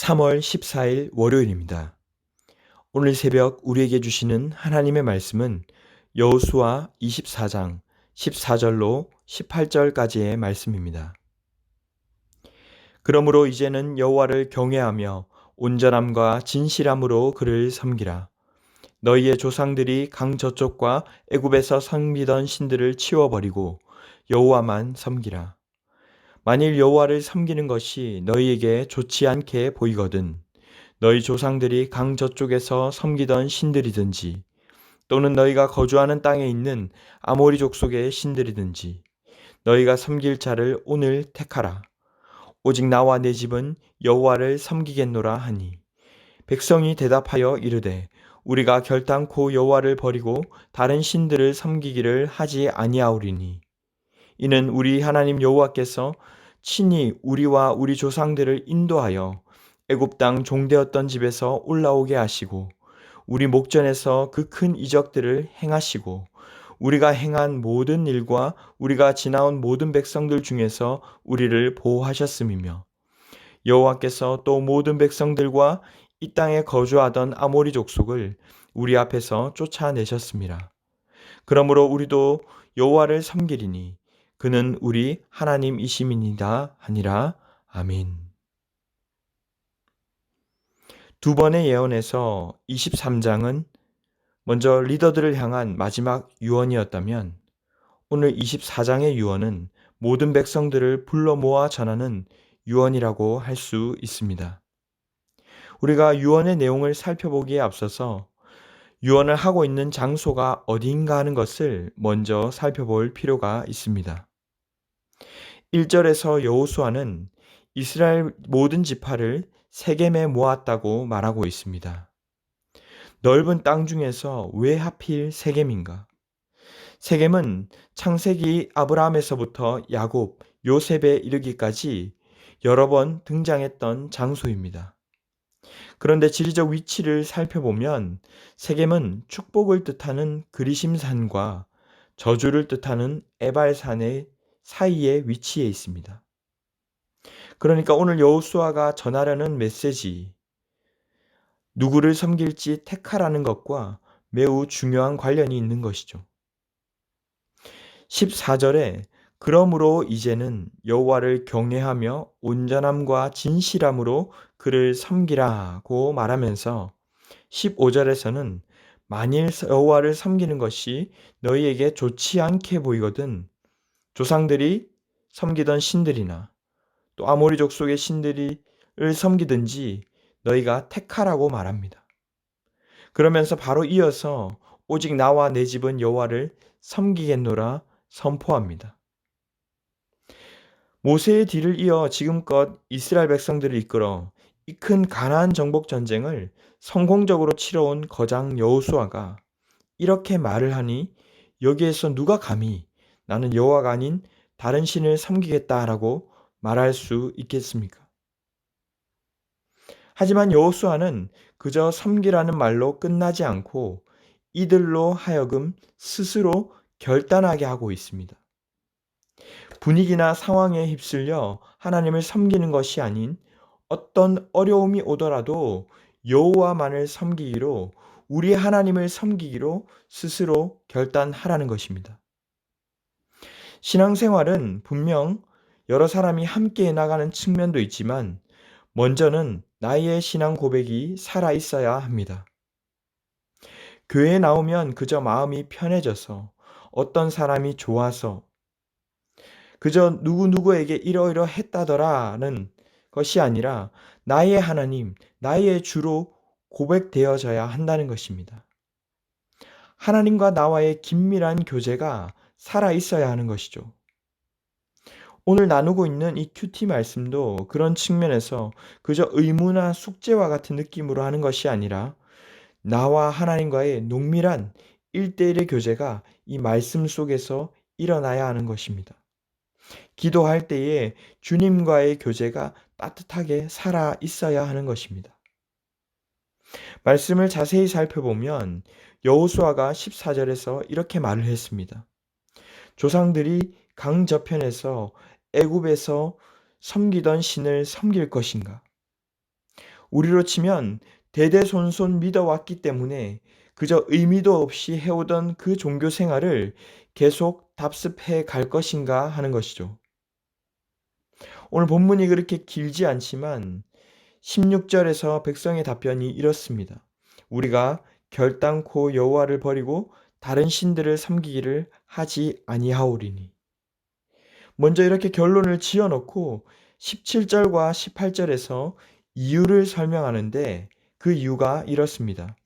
3월 14일 월요일입니다. 오늘 새벽 우리에게 주시는 하나님의 말씀은 여호수아 24장 14절로 18절까지의 말씀입니다. 그러므로 이제는 여호와를 경외하며 온전함과 진실함으로 그를 섬기라. 너희의 조상들이 강 저쪽과 애굽에서 섬기던 신들을 치워버리고 여호와만 섬기라. 만일 여호와를 섬기는 것이 너희에게 좋지 않게 보이거든 너희 조상들이 강 저쪽에서 섬기던 신들이든지 또는 너희가 거주하는 땅에 있는 아모리 족속의 신들이든지 너희가 섬길 자를 오늘 택하라. 오직 나와 내 집은 여호와를 섬기겠노라 하니 백성이 대답하여 이르되 우리가 결단코 여호와를 버리고 다른 신들을 섬기기를 하지 아니하오리니 이는 우리 하나님 여호와께서 친히 우리와 우리 조상들을 인도하여 애굽 땅 종되었던 집에서 올라오게 하시고 우리 목전에서 그 큰 이적들을 행하시고 우리가 행한 모든 일과 우리가 지나온 모든 백성들 중에서 우리를 보호하셨음이며 여호와께서 또 모든 백성들과 이 땅에 거주하던 아모리 족속을 우리 앞에서 쫓아내셨습니다. 그러므로 우리도 여호와를 섬기리니 그는 우리 하나님이심이니이다 하니라. 아멘. 두 번의 예언에서 23장은 먼저 리더들을 향한 마지막 유언이었다면 오늘 24장의 유언은 모든 백성들을 불러 모아 전하는 유언이라고 할 수 있습니다. 우리가 유언의 내용을 살펴보기에 앞서서 유언을 하고 있는 장소가 어디인가 하는 것을 먼저 살펴볼 필요가 있습니다. 1절에서 여호수아는 이스라엘 모든 지파를 세겜에 모았다고 말하고 있습니다. 넓은 땅 중에서 왜 하필 세겜인가? 세겜은 창세기 아브라함에서부터 야곱, 요셉에 이르기까지 여러 번 등장했던 장소입니다. 그런데 지리적 위치를 살펴보면 세겜은 축복을 뜻하는 그리심산과 저주를 뜻하는 에발산의 사이에 위치해 있습니다. 그러니까 오늘 여호수아가 전하려는 메시지, 누구를 섬길지 택하라는 것과 매우 중요한 관련이 있는 것이죠. 14절에 그러므로 이제는 여호와를 경외하며 온전함과 진실함으로 그를 섬기라고 말하면서 15절에서는 만일 여호와를 섬기는 것이 너희에게 좋지 않게 보이거든 조상들이 섬기던 신들이나 또 아모리 족속의 신들을 섬기든지 너희가 택하라고 말합니다. 그러면서 바로 이어서 오직 나와 내 집은 여호와를 섬기겠노라 선포합니다. 모세의 뒤를 이어 지금껏 이스라엘 백성들을 이끌어 이 큰 가나안 정복 전쟁을 성공적으로 치러온 거장 여호수아가 이렇게 말을 하니 여기에서 누가 감히 나는 여호와가 아닌 다른 신을 섬기겠다라고 말할 수 있겠습니까? 하지만 여호수아는 그저 섬기라는 말로 끝나지 않고 이들로 하여금 스스로 결단하게 하고 있습니다. 분위기나 상황에 휩쓸려 하나님을 섬기는 것이 아닌 어떤 어려움이 오더라도 여호와만을 섬기기로 우리 하나님을 섬기기로 스스로 결단하라는 것입니다. 신앙생활은 분명 여러 사람이 함께 나가는 측면도 있지만 먼저는 나의 신앙 고백이 살아 있어야 합니다. 교회에 나오면 그저 마음이 편해져서 어떤 사람이 좋아서 그저 누구누구에게 이러이러했다더라는 것이 아니라 나의 하나님, 나의 주로 고백되어져야 한다는 것입니다. 하나님과 나와의 긴밀한 교제가 살아 있어야 하는 것이죠. 오늘 나누고 있는 이 큐티 말씀도 그런 측면에서 그저 의무나 숙제와 같은 느낌으로 하는 것이 아니라 나와 하나님과의 농밀한 1대1의 교제가 이 말씀 속에서 일어나야 하는 것입니다. 기도할 때에 주님과의 교제가 따뜻하게 살아 있어야 하는 것입니다. 말씀을 자세히 살펴보면 여호수아가 14절에서 이렇게 말을 했습니다. 조상들이 강 저편에서 애굽에서 섬기던 신을 섬길 것인가? 우리로 치면 대대손손 믿어왔기 때문에 그저 의미도 없이 해오던 그 종교 생활을 계속 답습해 갈 것인가 하는 것이죠. 오늘 본문이 그렇게 길지 않지만 16절에서 백성의 답변이 이렇습니다. 우리가 결단코 여호와를 버리고 다른 신들을 섬기기를 하지 아니하오리니. 먼저 이렇게 결론을 지어놓고 17절과 18절에서 이유를 설명하는데 그 이유가 이렇습니다.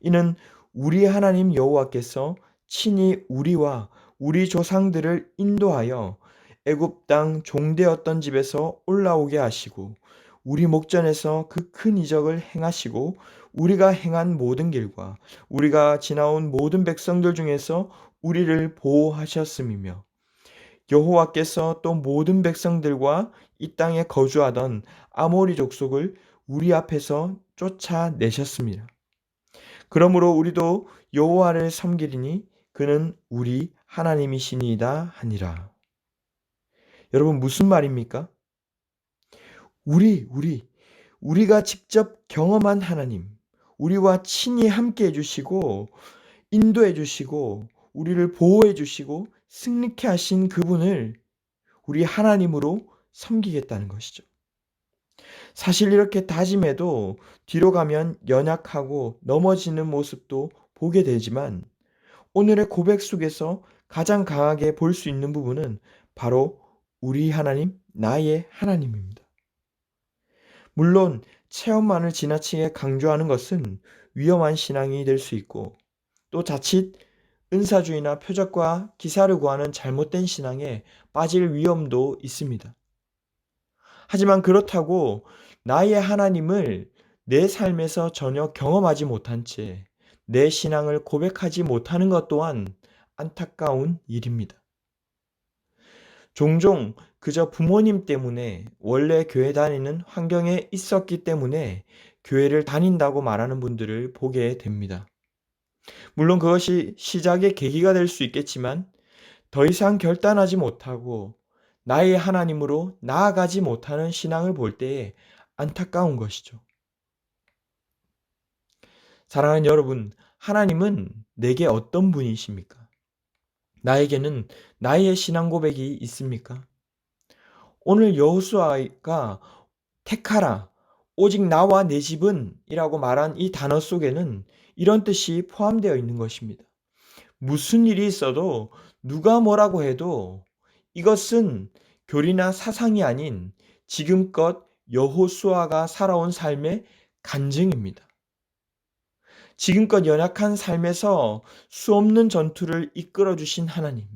이는 우리 하나님 여호와께서 친히 우리와 우리 조상들을 인도하여 애굽 땅 종되었던 집에서 올라오게 하시고 우리 목전에서 그 큰 이적을 행하시고 우리가 행한 모든 길과 우리가 지나온 모든 백성들 중에서 우리를 보호하셨음이며 여호와께서 또 모든 백성들과 이 땅에 거주하던 아모리 족속을 우리 앞에서 쫓아내셨습니다. 그러므로 우리도 여호와를 섬기리니 그는 우리 하나님이시니이다 하니라. 여러분 무슨 말입니까? 우리가 직접 경험한 하나님, 우리와 친히 함께 해주시고 인도해 주시고 우리를 보호해 주시고 승리케 하신 그분을 우리 하나님으로 섬기겠다는 것이죠. 사실 이렇게 다짐해도 뒤로 가면 연약하고 넘어지는 모습도 보게 되지만 오늘의 고백 속에서 가장 강하게 볼 수 있는 부분은 바로 우리 하나님, 나의 하나님입니다. 물론 체험만을 지나치게 강조하는 것은 위험한 신앙이 될 수 있고 또 자칫 은사주의나 표적과 기사를 구하는 잘못된 신앙에 빠질 위험도 있습니다. 하지만 그렇다고 나의 하나님을 내 삶에서 전혀 경험하지 못한 채 내 신앙을 고백하지 못하는 것 또한 안타까운 일입니다. 종종 그저 부모님 때문에 원래 교회 다니는 환경에 있었기 때문에 교회를 다닌다고 말하는 분들을 보게 됩니다. 물론 그것이 시작의 계기가 될 수 있겠지만 더 이상 결단하지 못하고 나의 하나님으로 나아가지 못하는 신앙을 볼 때에 안타까운 것이죠. 사랑하는 여러분, 하나님은 내게 어떤 분이십니까? 나에게는 나의 신앙 고백이 있습니까? 오늘 여호수아가 택하라, 오직 나와 내 집은 이라고 말한 이 단어 속에는 이런 뜻이 포함되어 있는 것입니다. 무슨 일이 있어도 누가 뭐라고 해도 이것은 교리나 사상이 아닌 지금껏 여호수아가 살아온 삶의 간증입니다. 지금껏 연약한 삶에서 수없는 전투를 이끌어 주신 하나님.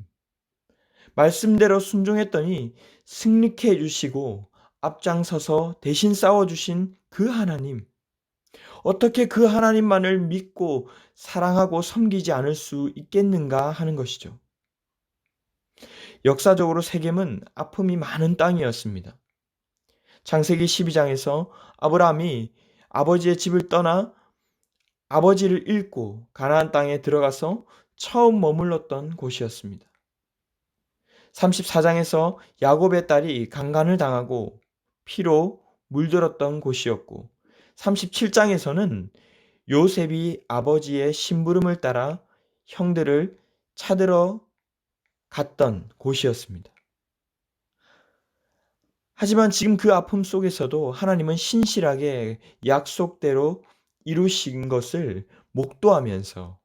말씀대로 순종했더니 승리케 해주시고 앞장서서 대신 싸워주신 그 하나님. 어떻게 그 하나님만을 믿고 사랑하고 섬기지 않을 수 있겠는가 하는 것이죠. 역사적으로 세겜은 아픔이 많은 땅이었습니다. 창세기 12장에서 아브라함이 아버지의 집을 떠나 아버지를 잃고 가나안 땅에 들어가서 처음 머물렀던 곳이었습니다. 34장에서 야곱의 딸이 강간을 당하고 피로 물들었던 곳이었고 37장에서는 요셉이 아버지의 심부름을 따라 형들을 찾으러 갔던 곳이었습니다. 하지만 지금 그 아픔 속에서도 하나님은 신실하게 약속대로 이루신 것을 목도하면서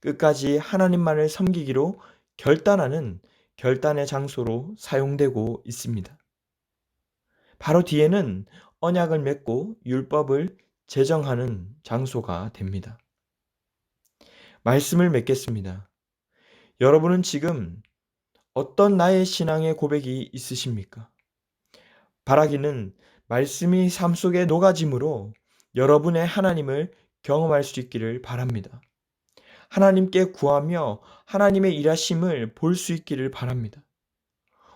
끝까지 하나님만을 섬기기로 결단하는 결단의 장소로 사용되고 있습니다. 바로 뒤에는 언약을 맺고 율법을 제정하는 장소가 됩니다. 말씀을 맺겠습니다. 여러분은 지금 어떤 나의 신앙의 고백이 있으십니까? 바라기는 말씀이 삶 속에 녹아짐으로 여러분의 하나님을 경험할 수 있기를 바랍니다. 하나님께 구하며 하나님의 일하심을 볼 수 있기를 바랍니다.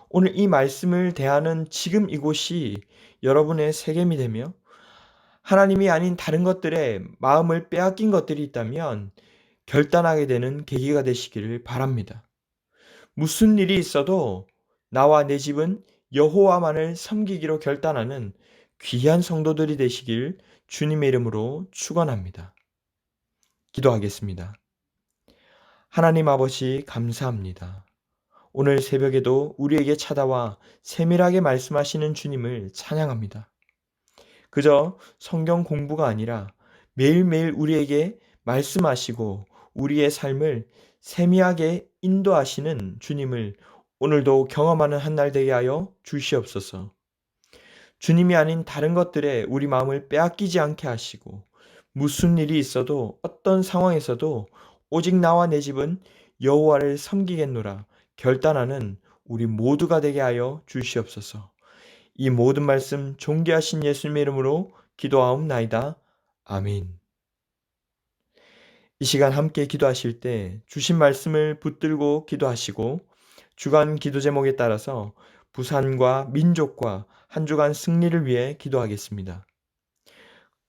오늘 이 말씀을 대하는 지금 이곳이 여러분의 세겜이 되며 하나님이 아닌 다른 것들에 마음을 빼앗긴 것들이 있다면 결단하게 되는 계기가 되시기를 바랍니다. 무슨 일이 있어도 나와 내 집은 여호와만을 섬기기로 결단하는 귀한 성도들이 되시길 주님의 이름으로 축원합니다. 기도하겠습니다. 하나님 아버지 감사합니다. 오늘 새벽에도 우리에게 찾아와 세밀하게 말씀하시는 주님을 찬양합니다. 그저 성경 공부가 아니라 매일매일 우리에게 말씀하시고 우리의 삶을 세미하게 인도하시는 주님을 오늘도 경험하는 한 날 되게 하여 주시옵소서. 주님이 아닌 다른 것들에 우리 마음을 빼앗기지 않게 하시고 무슨 일이 있어도 어떤 상황에서도 오직 나와 내 집은 여호와를 섬기겠노라 결단하는 우리 모두가 되게 하여 주시옵소서. 이 모든 말씀 존귀하신 예수님의 이름으로 기도하옵나이다. 아멘. 이 시간 함께 기도하실 때 주신 말씀을 붙들고 기도하시고 주간 기도 제목에 따라서 부산과 민족과 한 주간 승리를 위해 기도하겠습니다.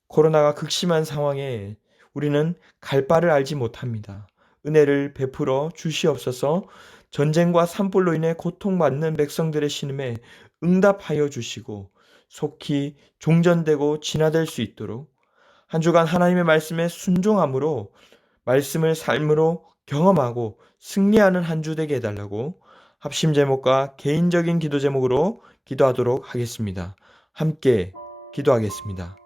코로나가 극심한 상황에 우리는 갈 바를 알지 못합니다. 은혜를 베풀어 주시옵소서. 전쟁과 산불로 인해 고통받는 백성들의 신음에 응답하여 주시고 속히 종전되고 진화될 수 있도록 한 주간 하나님의 말씀에 순종함으로 말씀을 삶으로 경험하고 승리하는 한 주 되게 해달라고 합심 제목과 개인적인 기도 제목으로 기도하도록 하겠습니다. 함께 기도하겠습니다.